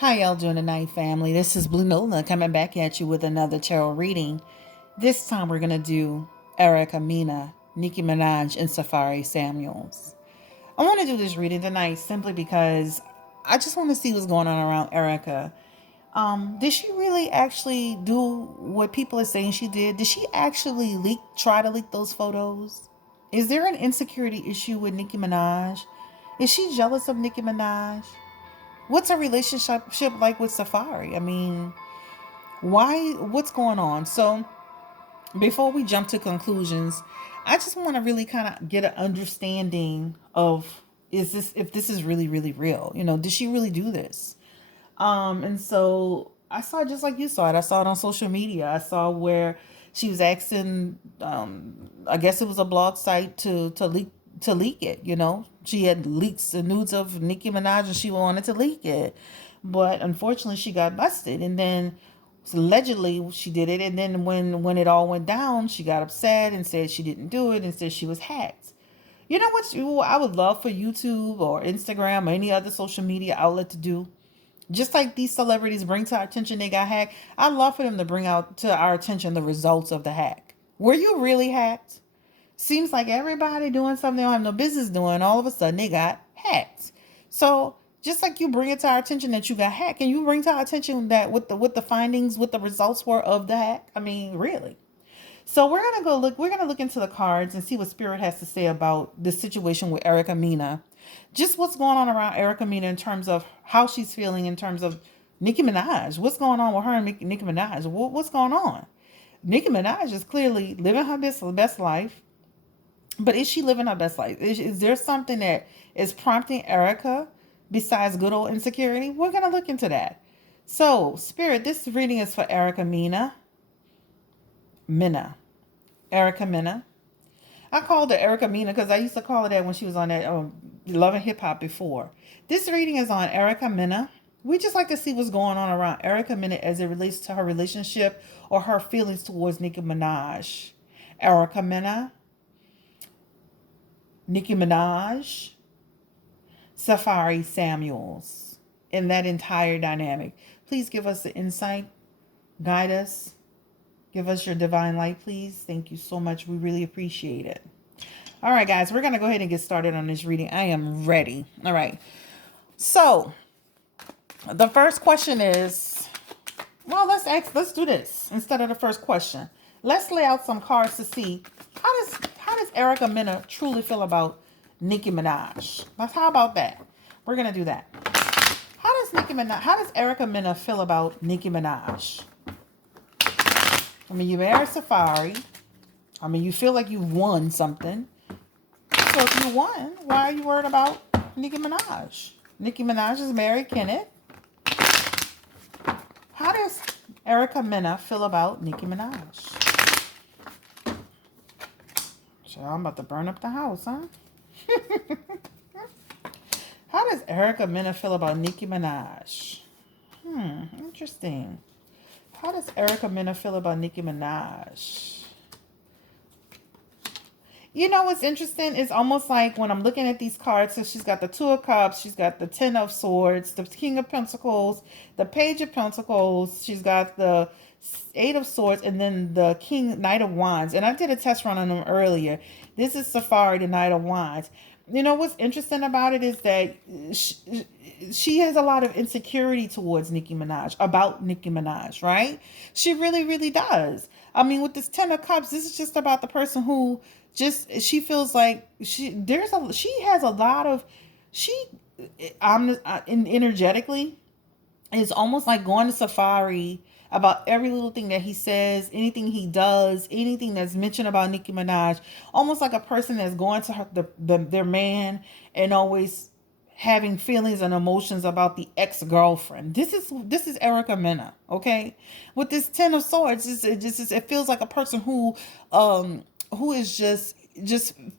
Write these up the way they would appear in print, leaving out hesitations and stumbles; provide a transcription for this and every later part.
How y'all doing tonight, family? This is Blue Nola coming back at you with another tarot reading. This time we're going to do Erica Mena, Nicki Minaj, and Safaree Samuels. I want to do this reading tonight simply because I just want to see what's going on around Erica. Did she really actually do what people are saying she did? Did she actually try to leak those photos? Is there an insecurity issue with Nicki Minaj? Is she jealous of Nicki Minaj? What's her relationship like with Safaree? I mean, why? What's going on? So, before we jump to conclusions, I just want to really kind of get an understanding of if this is really real? Did she really do this? And so I saw it just like you saw it. I saw it on social media. I saw where she was asking, I guess it was a blog site to leak it. She had leaks the nudes of Nicki Minaj and she wanted to leak it, but unfortunately she got busted. And then allegedly she did it. And then when it all went down, she got upset and said she didn't do it and said she was hacked. You know what I would love for YouTube or Instagram or any other social media outlet to do? Just like these celebrities bring to our attention they got hacked, I'd love for them to bring out to our attention the results of the hack. Were you really hacked? Seems like everybody doing something they don't have no business doing, all of a sudden they got hacked. So just like you bring it to our attention that you got hacked, and you bring to our attention that what the findings, what the results were of the hack. I mean, really. So we're gonna look into the cards and see what Spirit has to say about this situation with Erica Mena. Just what's going on around Erica Mena in terms of how she's feeling in terms of Nicki Minaj. What's going on with her and Nicki Minaj? What's going on? Nicki Minaj is clearly living her best life. But is she living her best life? Is there something that is prompting Erica besides good old insecurity? We're going to look into that. So, Spirit, this reading is for Erica Mena. Erica Mena. I called her Erica Mena because I used to call her that when she was on that Love and Hip Hop before. This reading is on Erica Mena. We just like to see what's going on around Erica Mena as it relates to her relationship or her feelings towards Nicki Minaj. Erica Mena. Nicki Minaj, Safaree Samuels, in that entire dynamic. Please give us the insight, guide us, give us your divine light, please. Thank you so much. We really appreciate it. All right, guys, we're going to go ahead and get started on this reading. I am ready. All right. So, the first question is, well, let's do this instead of the first question. Let's lay out some cards to see how does Erica Mena truly feel about Nicki Minaj. How about that? We're gonna do that. How does Erica Mena feel about Nicki Minaj? I mean, you married Safaree. I mean, you feel like you won something. So if you won, why are you worried about Nicki Minaj? Nicki Minaj is married, Kenneth. How does Erica Mena feel about Nicki Minaj? So I'm about to burn up the house, huh? How does Erica Mena feel about Nicki Minaj? Interesting. How does Erica Mena feel about Nicki Minaj? You know what's interesting? It's almost like when I'm looking at these cards, so she's got the Two of Cups, she's got the Ten of Swords, the King of Pentacles, the Page of Pentacles, she's got the Eight of Swords, and then the Knight of Wands. And I did a test run on them earlier. This is Safaree, the Knight of Wands. You know what's interesting about it is that she has a lot of insecurity towards Nicki Minaj, right? She really does. I mean, with this Ten of Cups, this is just about the person who she feels like energetically is almost like going to Safaree about every little thing that he says, anything he does, anything that's mentioned about Nicki Minaj, almost like a person that's going to their man and always having feelings and emotions about the ex-girlfriend. This is Erica Mena, okay? With this Ten of Swords, it feels like a person who is just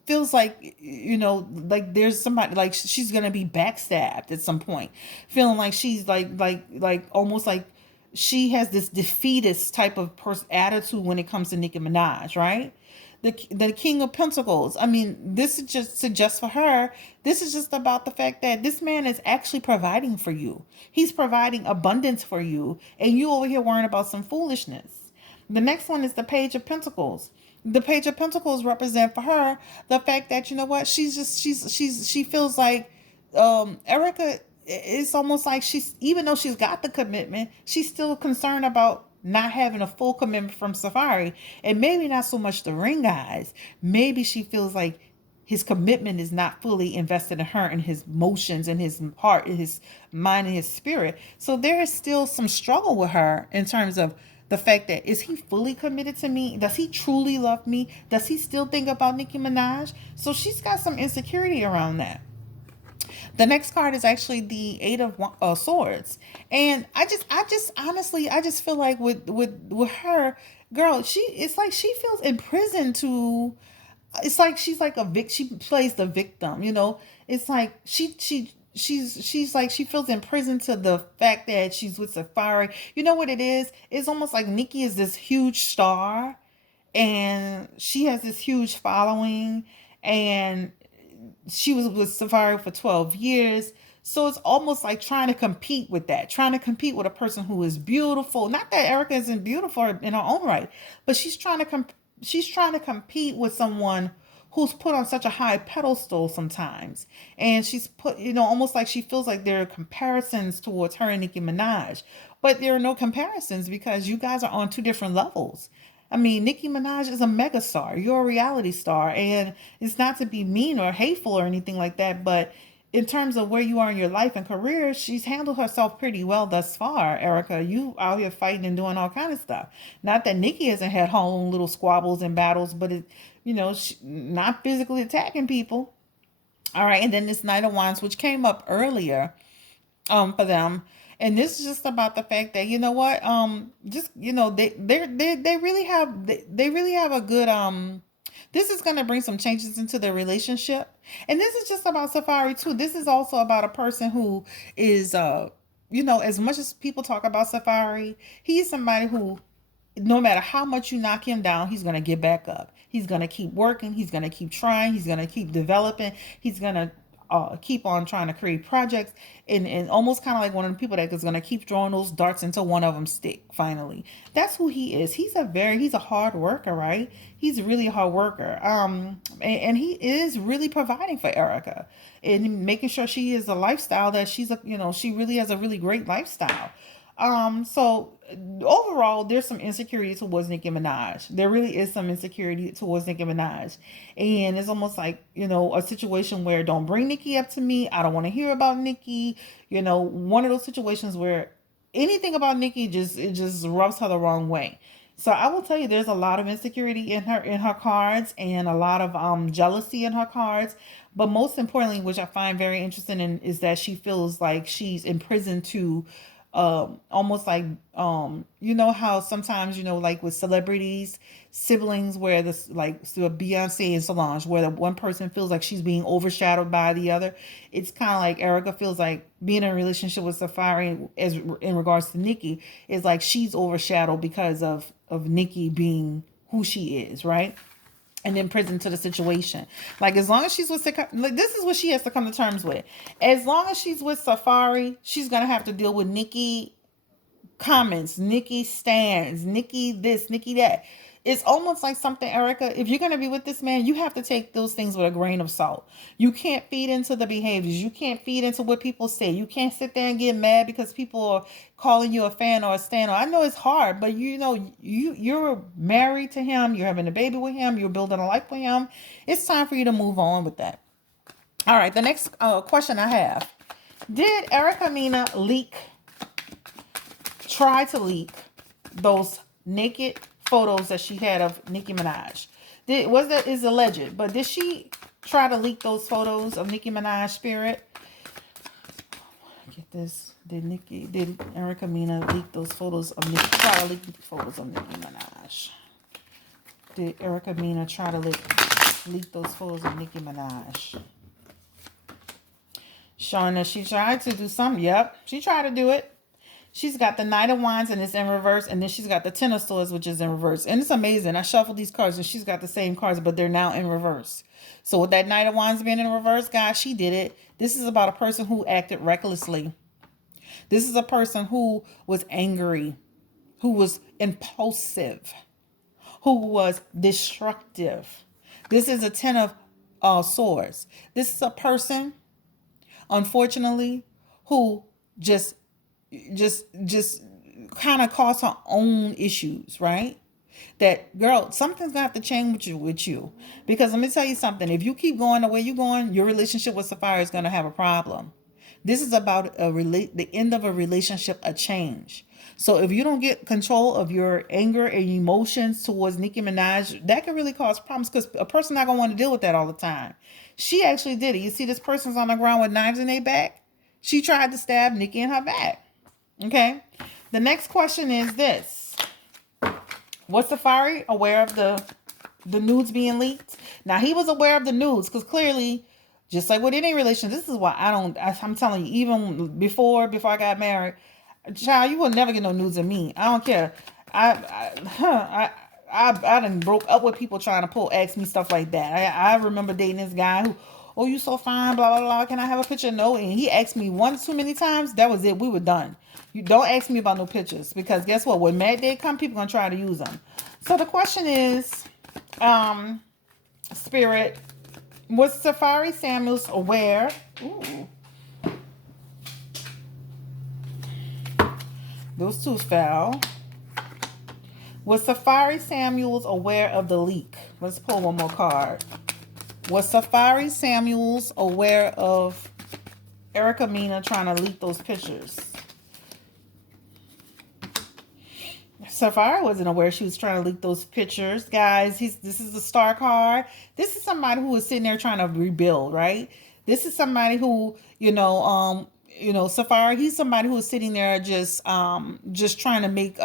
feels like, like there's somebody, like she's gonna be backstabbed at some point, feeling like she's like almost like she has this defeatist type of attitude when it comes to Nicki Minaj, right? the King of Pentacles. I mean, this is just suggests for her, this is just about the fact that this man is actually providing for you. He's providing abundance for you, and you over here worrying about some foolishness. The next one is the Page of Pentacles. The Page of Pentacles represent for her the fact that, you know what, she feels like Erica, it's almost like she's, even though she's got the commitment, she's still concerned about not having a full commitment from Safaree. And maybe not so much the ring guys. Maybe she feels like his commitment is not fully invested in her and his emotions and his heart and his mind and his spirit. So there is still some struggle with her in terms of the fact that, is he fully committed to me? Does he truly love me? Does he still think about Nicki Minaj? So she's got some insecurity around that. The next card is actually the Eight of Swords, and I just honestly, I just feel like with her, girl, it's like she feels imprisoned to. It's like she's like she plays the victim, you know. It's like she's like she feels imprisoned to the fact that she's with Safaree. You know what it is? It's almost like Nicki is this huge star, and she has this huge following, and she was with Safaree for 12 years. So it's almost like trying to compete with that, trying to compete with a person who is beautiful. Not that Erica isn't beautiful in her own right, but she's trying to compete with someone who's put on such a high pedestal sometimes. And she's put, you know, almost like she feels like there are comparisons towards her and Nicki Minaj. But there are no comparisons because you guys are on two different levels. I mean, Nicki Minaj is a megastar. You're a reality star. And it's not to be mean or hateful or anything like that, but in terms of where you are in your life and career, she's handled herself pretty well thus far. Erica, you out here fighting and doing all kind of stuff. Not that Nicki hasn't had her own little squabbles and battles, but it, you know, not physically attacking people. All right, and then this Knight of Wands, which came up earlier, for them, and this is just about the fact that, you know what, just, you know, they really have, they really have a good this is going to bring some changes into their relationship. And this is just about Safaree too. This is also about a person who is you know, as much as people talk about Safaree, he's somebody who, no matter how much you knock him down, he's going to get back up. He's going to keep working. He's going to keep trying. He's going to keep developing. He's going to keep on trying to create projects, and almost kind of like one of the people that is going to keep throwing those darts until one of them stick finally. That's who he is. He's a hard worker, right? He's really a hard worker. And he is really providing for Erica and making sure she is a lifestyle that she's a, you know, she really has a really great lifestyle. So overall, there's some insecurity towards Nicki Minaj. There really is some insecurity towards Nicki Minaj. And it's almost like, you know, a situation where, don't bring Nicki up to me. I don't want to hear about Nicki. You know, one of those situations where anything about Nicki it just rubs her the wrong way. So I will tell you, there's a lot of insecurity in her cards, and a lot of jealousy in her cards. But most importantly, which I find very interesting, is that she feels like she's imprisoned to almost like you know how sometimes, you know, like with celebrities, siblings, where this, like, so Beyonce and Solange, where the one person feels like she's being overshadowed by the other. It's kind of like Erica feels like being in a relationship with Safaree, as in regards to Nicki, is like she's overshadowed because of Nicki being who she is, right? And then prison to the situation. Like, as long as she's with, like, this is what she has to come to terms with. As long as she's with Safaree, she's gonna have to deal with Nicki comments, Nicki stands, Nicki this, Nicki that. It's almost like something, Erica, if you're going to be with this man, you have to take those things with a grain of salt. You can't feed into the behaviors. You can't feed into what people say. You can't sit there and get mad because people are calling you a fan or a stan. I know it's hard, but you know, you're married to him. You're having a baby with him. You're building a life with him. It's time for you to move on with that. All right, the next question I have. Did Erica Mena try to leak those naked photos that she had of Nicki Minaj? Is alleged, but did she try to leak those photos of Nicki Minaj spirit? Get this. Did Erica Mena leak those photos of Nicki? Try to leak the photos of Nicki Minaj. Did Erica Mena try to leak those photos of Nicki Minaj? Showing that she tried to do something. Yep, she tried to do it. She's got the Knight of Wands and it's in reverse, and then she's got the Ten of Swords, which is in reverse. And it's amazing. I shuffled these cards and she's got the same cards, but they're now in reverse. So with that Knight of Wands being in reverse, guys, she did it. This is about a person who acted recklessly. This is a person who was angry, who was impulsive, who was destructive. This is a Ten of Swords. This is a person, unfortunately, who just just kind of caused her own issues, right? That girl, something's gonna have to change with you. Because let me tell you something. If you keep going the way you're going, your relationship with Safaree is gonna have a problem. This is about the end of a relationship, a change. So if you don't get control of your anger and emotions towards Nicki Minaj, that can really cause problems because a person not gonna want to deal with that all the time. She actually did it. You see, this person's on the ground with knives in their back. She tried to stab Nicki in her back. Okay. The next question is this: was Safaree aware of the nudes being leaked? Now he was aware of the nudes because clearly, just like with any relationship, this is why I'm telling you, even before I got married, child, you will never get no nudes of me. I don't care. I done broke up with people trying to ask me stuff like that. I remember dating this guy who, oh, you so fine, blah, blah, blah. Can I have a picture? No. And he asked me one too many times. That was it. We were done. You don't ask me about no pictures because guess what? When Mad Day come, people gonna try to use them. So the question is, Spirit, was Safaree Samuels aware? Ooh. Those two fell. Was Safaree Samuels aware of the leak? Let's pull one more card. Was Safaree Samuels aware of Mena trying to leak those pictures? Safaree wasn't aware she was trying to leak those pictures. Guys, this is the star card. This is somebody who was sitting there trying to rebuild, right? This is somebody who, Safaree, he's somebody who is sitting there just trying to make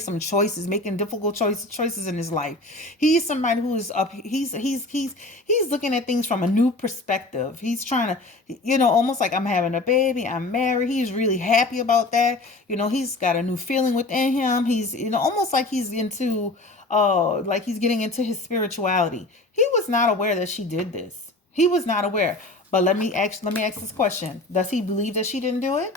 some choices, making difficult choices in his life. He's somebody who is up. He's looking at things from a new perspective. He's trying to, almost like I'm having a baby, I'm married. He's really happy about that. He's got a new feeling within him. He's, almost like he's into, like he's getting into his spirituality. He was not aware that she did this. He was not aware. But let me ask this question: does he believe that she didn't do it?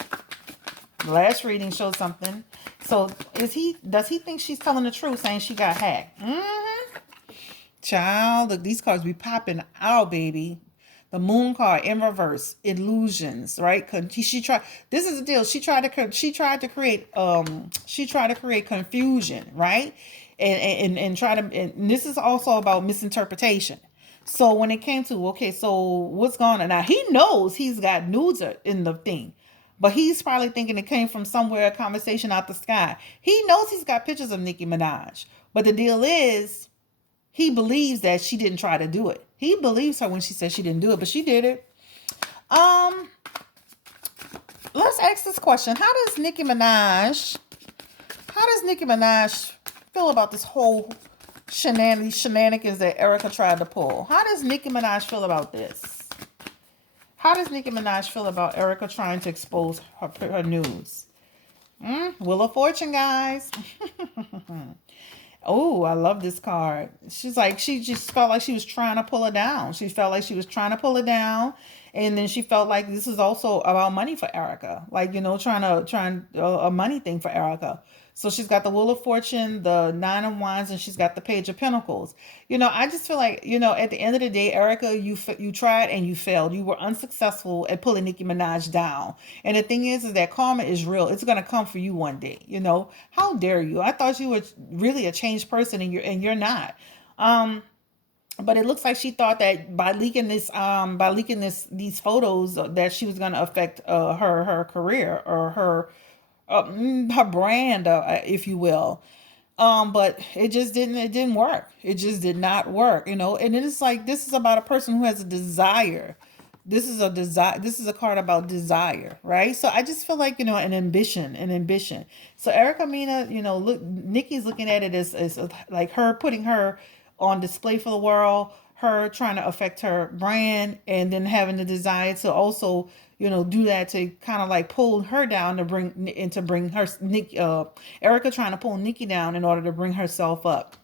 The last reading showed something. So does he think she's telling the truth, saying she got hacked? Child, look, these cards be popping out, baby. The Moon card in reverse, illusions, right? She tried. This is the deal. She tried to create confusion, right? And try to. And this is also about misinterpretation. So when it came to, okay, so what's going on now? He knows he's got nudes in the thing. But he's probably thinking it came from somewhere, a conversation out the sky. He knows he's got pictures of Nicki Minaj. But the deal is, he believes that she didn't try to do it. He believes her when she says she didn't do it, but she did it. Let's ask this question. How does Nicki Minaj feel about this whole shenanigans that Erica tried to pull? How does Nicki Minaj feel about this? How does Nicki Minaj feel about Erica trying to expose her nudes? Wheel of Fortune, guys. Oh, I love this card. She just felt like she was trying to pull her down. She felt like she was trying to pull her down. And then she felt like this is also about money for Erica. Like, trying a money thing for Erica. So she's got the Wheel of Fortune, the Nine of Wands, and she's got the Page of Pentacles. I just feel like, at the end of the day, Erica, you tried and you failed. You were unsuccessful at pulling Nicki Minaj down. And the thing is that karma is real. It's going to come for you one day. How dare you? I thought you were really a changed person and you're not. But it looks like she thought that by leaking these photos that she was going to affect her career or her brand, if you will. But it just didn't work. It just did not work, and it's like, this is about a person who has a desire. This is a card about desire, right? So I just feel like, an ambition. So Erica Mena, Nicki's looking at it as like her putting her on display for the world, her trying to affect her brand, and then having the desire to also, do that to kind of like pull her down to bring her Erica trying to pull Nicki down in order to bring herself up,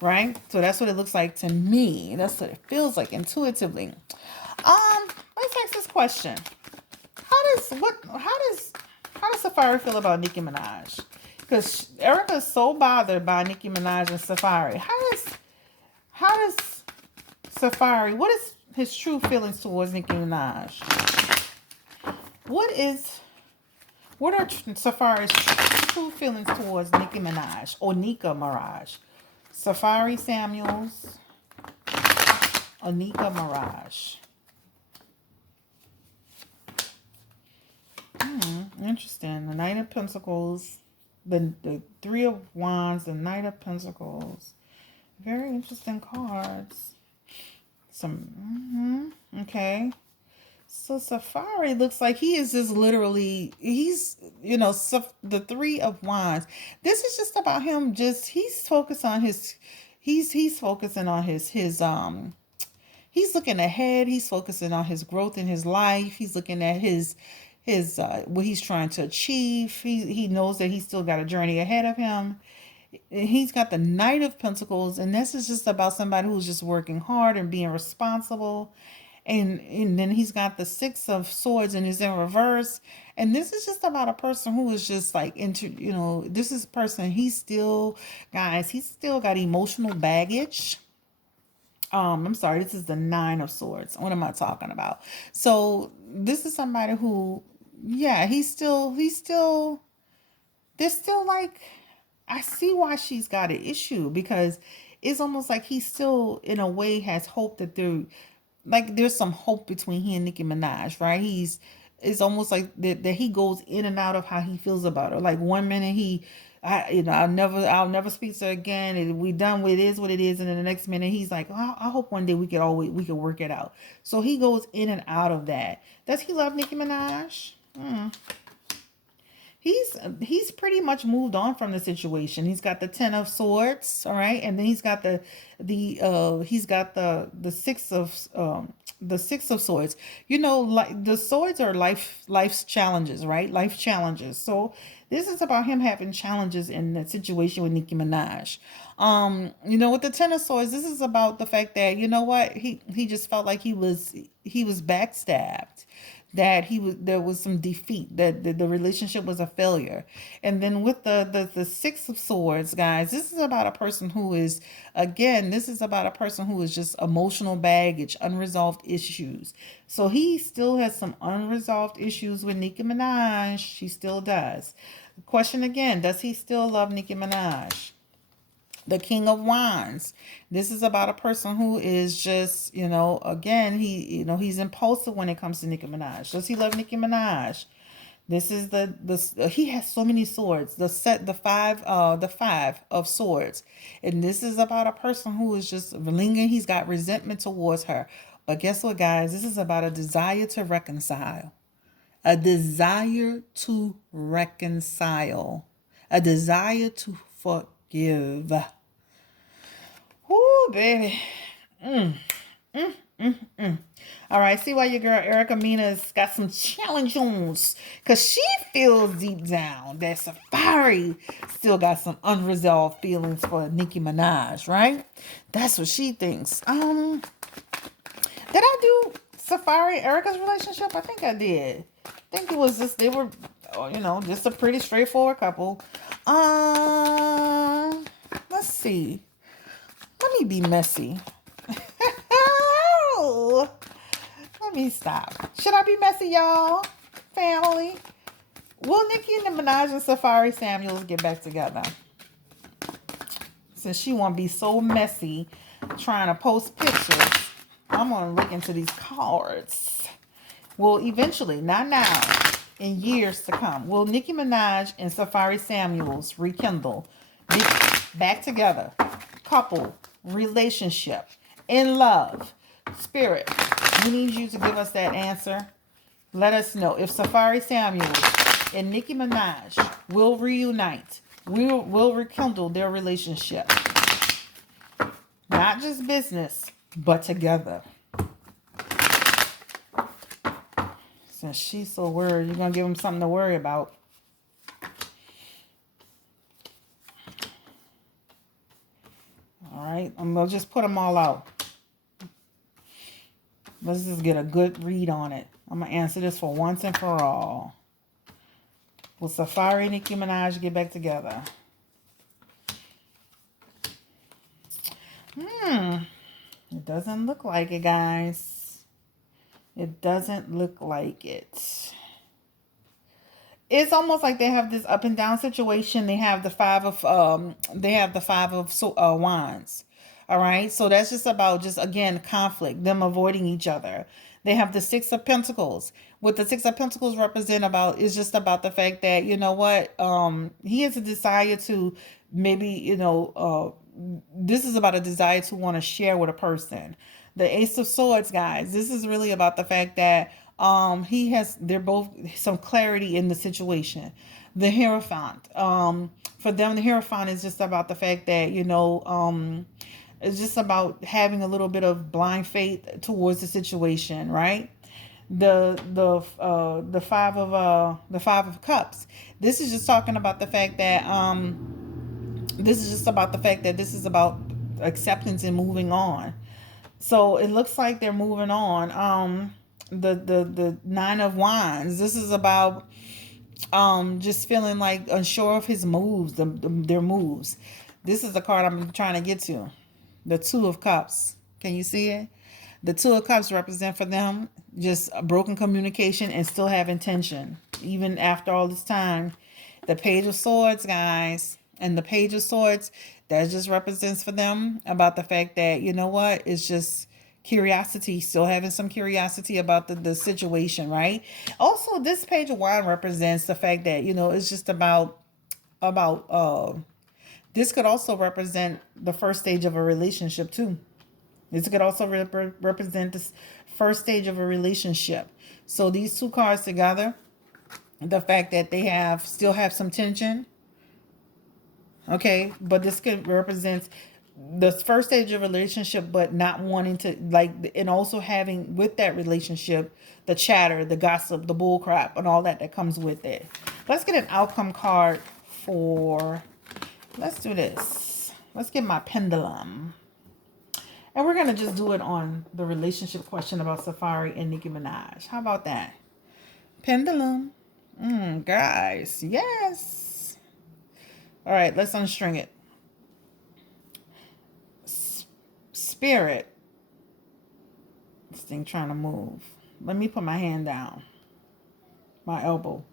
right? So that's what it looks like to me. That's what it feels like intuitively. Let's ask this question: How does Safaree feel about Nicki Minaj? Because Erica's so bothered by Nicki Minaj and Safaree. How does Safaree? What is his true feelings towards Nicki Minaj? What are Safaree's true feelings towards Nicki Minaj or Nika Minaj? Safaree Samuels or Nika Minaj? Interesting. The Knight of Pentacles, the Three of Wands, the Knight of Pentacles. Very interesting cards. Okay. So Safaree looks like he is just literally, the Three of Wands. This is just about him. He's focused on he's focusing on he's looking ahead. He's focusing on his growth in his life. He's looking at his what he's trying to achieve. He knows that he's still got a journey ahead of him. He's got the Knight of Pentacles, and this is just about somebody who's just working hard and being responsible. And then he's got the Six of Swords and he's in reverse. And this is just about a person who is just like this is a person, he's still got emotional baggage. I'm sorry, this is the Nine of Swords. What am I talking about? So this is somebody who, yeah, there's still like, I see why she's got an issue, because it's almost like he still in a way has hope that there's some hope between he and Nicki Minaj, right? It's almost like that he goes in and out of how he feels about her. Like one minute I'll never speak to her again. We done with it is what it is, and then the next minute he's like, oh, I hope one day we could work it out. So he goes in and out of that. Does he love Nicki Minaj? He's pretty much moved on from the situation. He's got the Ten of Swords, all right, and then he's got the Six of Swords. Like the swords are life's challenges, right? Life challenges. So this is about him having challenges in the situation with Nicki Minaj. With the Ten of Swords, this is about the fact that he just felt like he was backstabbed, that there was some defeat, that the relationship was a failure. And then with the Six of Swords, guys, this is about a person who is, again, this is about a person who is just emotional baggage, unresolved issues. So he still has some unresolved issues with Nicki Minaj. She still does. The question again, does he still love Nicki Minaj? The King of Wands. This is about a person who is just, again, he's impulsive when it comes to Nicki Minaj. Does he love Nicki Minaj? This is he has so many swords. The five of swords. And this is about a person who is just lingering. He's got resentment towards her. But guess what, guys? This is about a desire to reconcile. A desire to reconcile. A desire to forgive. Ooh, baby. All right, see why your girl Erica Mena's got some challenges, because she feels deep down that Safaree still got some unresolved feelings for Nicki Minaj, right? That's what she thinks. Did I do Safaree Erica's relationship? I think I did. I think it was just they were, just a pretty straightforward couple. Let's see. Let me be messy. Let me stop. Should I be messy, y'all? Family? Will Nicki and Minaj and Safaree Samuels get back together? Since she won't be so messy trying to post pictures, I'm going to look into these cards. Well, eventually, not now, in years to come, will Nicki Minaj and Safaree Samuels rekindle, back together, couple, relationship, in love, spirit? We need you to give us that answer. Let us know if Safaree Samuels and Nicki Minaj will reunite, will rekindle their relationship. Not just business, but together. Since she's so worried, you're going to give him something to worry about. All right. I'm going to just put them all out. Let's just get a good read on it. I'm going to answer this for once and for all. Will Safaree and Nicki Minaj get back together? It doesn't look like it, guys. It doesn't look like it. It's almost like they have this up and down situation. They have the five of wands. All right, so that's just about again conflict, them avoiding each other. They have the Six of Pentacles. What the Six of Pentacles represent about is just about the fact that, you know what, he has a desire to maybe, this is about a desire to want to share with a person. The Ace of Swords, guys, this is really about the fact that they're both some clarity in the situation. The Hierophant, for them, the Hierophant is just about the fact that, it's just about having a little bit of blind faith towards the situation, right? The five of cups. This is just talking about the fact that this is about acceptance and moving on. So it looks like they're moving on. The Nine of Wands. This is about just feeling like unsure of his moves, their moves. This is the card I'm trying to get to. The Two of Cups. Can you see it? The Two of Cups represent for them just a broken communication and still having tension. Even after all this time. The Page of Swords, guys. And the Page of Swords, that just represents for them about the fact that, you know what, it's just curiosity, still having some curiosity about the situation, right? Also, this Page of Wine represents the fact that, it's just about this could also represent the first stage of a relationship too. This could also represent this first stage of a relationship. So these two cards together, the fact that they still have some tension. Okay, but this could represent the first stage of a relationship, but not wanting to and also having with that relationship the chatter, the gossip, the bull crap, and all that comes with it. Let's get an outcome card for. Let's do this. Let's get my pendulum. And we're going to just do it on the relationship question about Safaree and Nicki Minaj. How about that? Pendulum. Guys. Yes. All right. Let's unstring it. Spirit. This thing trying to move. Let me put my hand down. My elbow.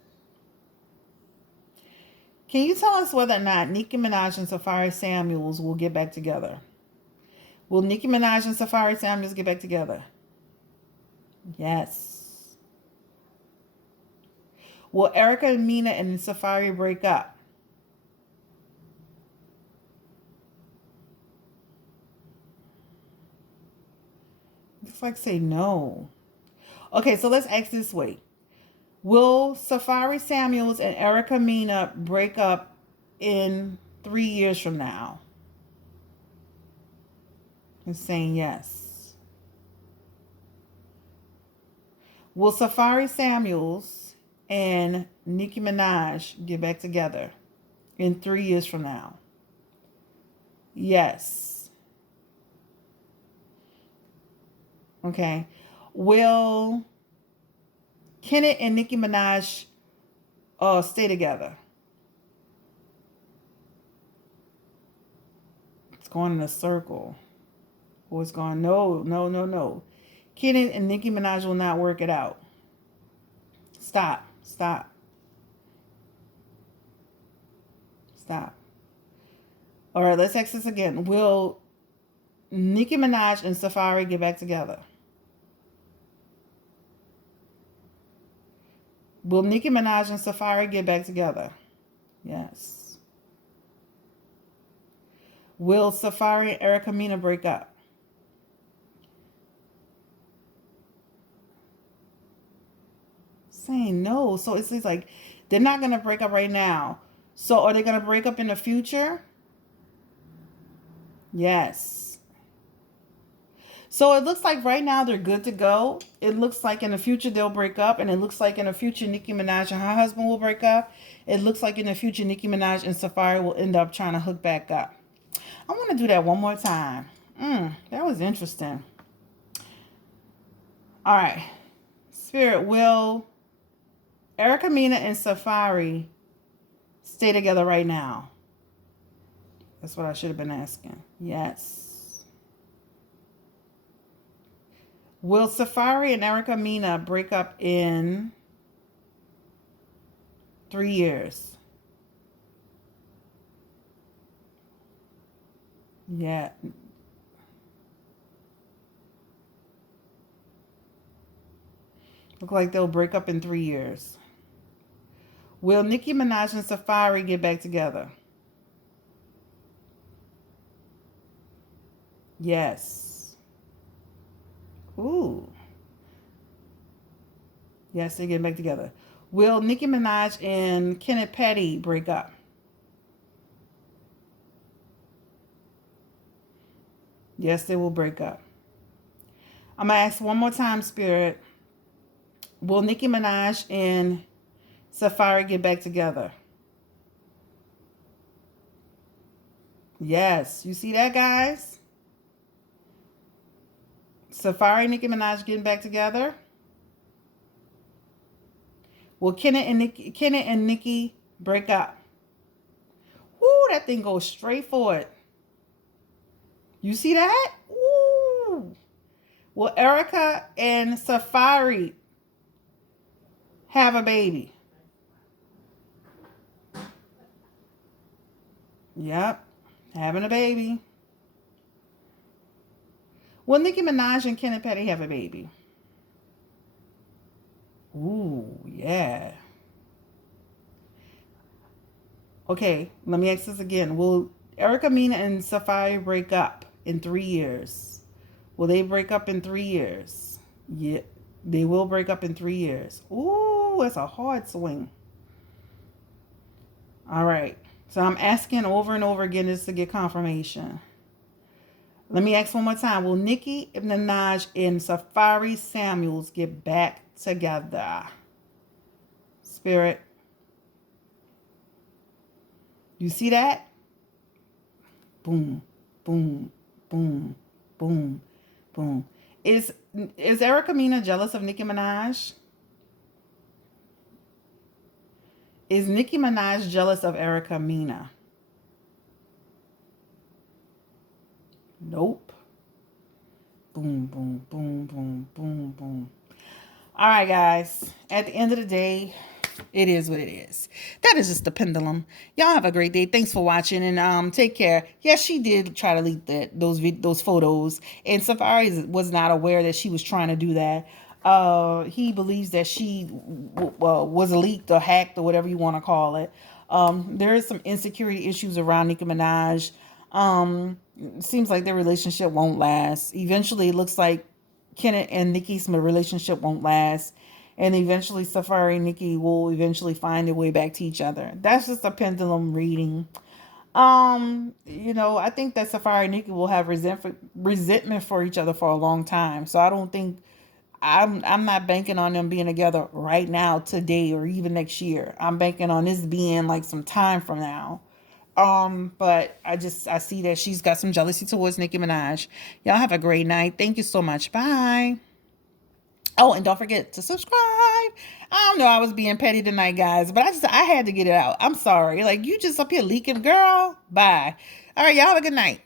Can you tell us whether or not Nicki Minaj and Safaree Samuels will get back together? Will Nicki Minaj and Safaree Samuels get back together? Yes. Will Erica and Mena and Safaree break up? Looks like say no. Okay, so let's ask this way. Will Safaree Samuels and Erica Mena break up in 3 years from now? I'm saying yes. Will Safaree Samuels and Nicki Minaj get back together in 3 years from now? Yes. Okay. Will Kenneth and Nicki Minaj stay together? It's going in a circle. Or it's going, no. Kenneth and Nicki Minaj will not work it out. Stop. All right, let's ask this again. Will Nicki Minaj and Safaree get back together? Will Nicki Minaj and Safaree get back together? Yes. Will Safaree and Erica Mena break up? Saying no. So it's like they're not going to break up right now. So are they going to break up in the future? Yes. So it looks like right now they're good to go. It looks like in the future they'll break up, and it looks like in the future Nicki Minaj and her husband will break up. It looks like in the future Nicki Minaj and Safaree will end up trying to hook back up. I want to do that one more time. That was interesting. All right. Spirit, will Erica Mena and Safaree stay together right now? That's what I should have been asking. Yes. Will Safaree and Erica Mena break up in 3 years? Yeah. Look like they'll break up in 3 years. Will Nicki Minaj and Safaree get back together? Yes. Ooh. Yes, they get back together. Will Nicki Minaj and Kenneth Petty break up? Yes, they will break up. I'm going to ask one more time, Spirit. Will Nicki Minaj and Safaree get back together? Yes. You see that, guys? Safaree and Nicki Minaj getting back together? Will Kenneth and Nicki break up? Ooh, that thing goes straight for it. You see that? Ooh. Will Erica and Safaree have a baby? Yep, having a baby. Will Nicki Minaj and Kenneth Petty have a baby? Ooh, yeah. Okay, let me ask this again. Will Erica Mena and Safaree break up in 3 years? Will they break up in 3 years? Yeah, they will break up in 3 years. Ooh, it's a hard swing. All right. So I'm asking over and over again just to get confirmation. Let me ask one more time. Will Nicki Minaj and Safaree Samuels get back together? Spirit. You see that? Boom, boom, boom, boom, boom. Is Erica Mena jealous of Nicki Minaj? Is Nicki Minaj jealous of Erica Mena? Nope. Boom, boom, boom, boom, boom, boom. All right, guys. At the end of the day, it is what it is. That is just the pendulum. Y'all have a great day. Thanks for watching, and take care. Yes, she did try to leak those photos, and Safaree was not aware that she was trying to do that. He believes that she was leaked or hacked or whatever you want to call it. There is some insecurity issues around Nicki Minaj. Seems like their relationship won't last. Eventually, it looks like Kenneth and Nicki's relationship won't last. And eventually, Safaree and Nicki will eventually find their way back to each other. That's just a pendulum reading. I think that Safaree and Nicki will have resentment for each other for a long time. So I don't think I'm not banking on them being together right now, today, or even next year. I'm banking on this being like some time from now. But I see that she's got some jealousy towards Nicki Minaj. Y'all have a great night. Thank you so much. Bye. Oh, and don't forget to subscribe. I don't know, I was being petty tonight, guys, but I had to get it out. I'm sorry. Like, you just up here leaking, girl. Bye. All right, y'all have a good night.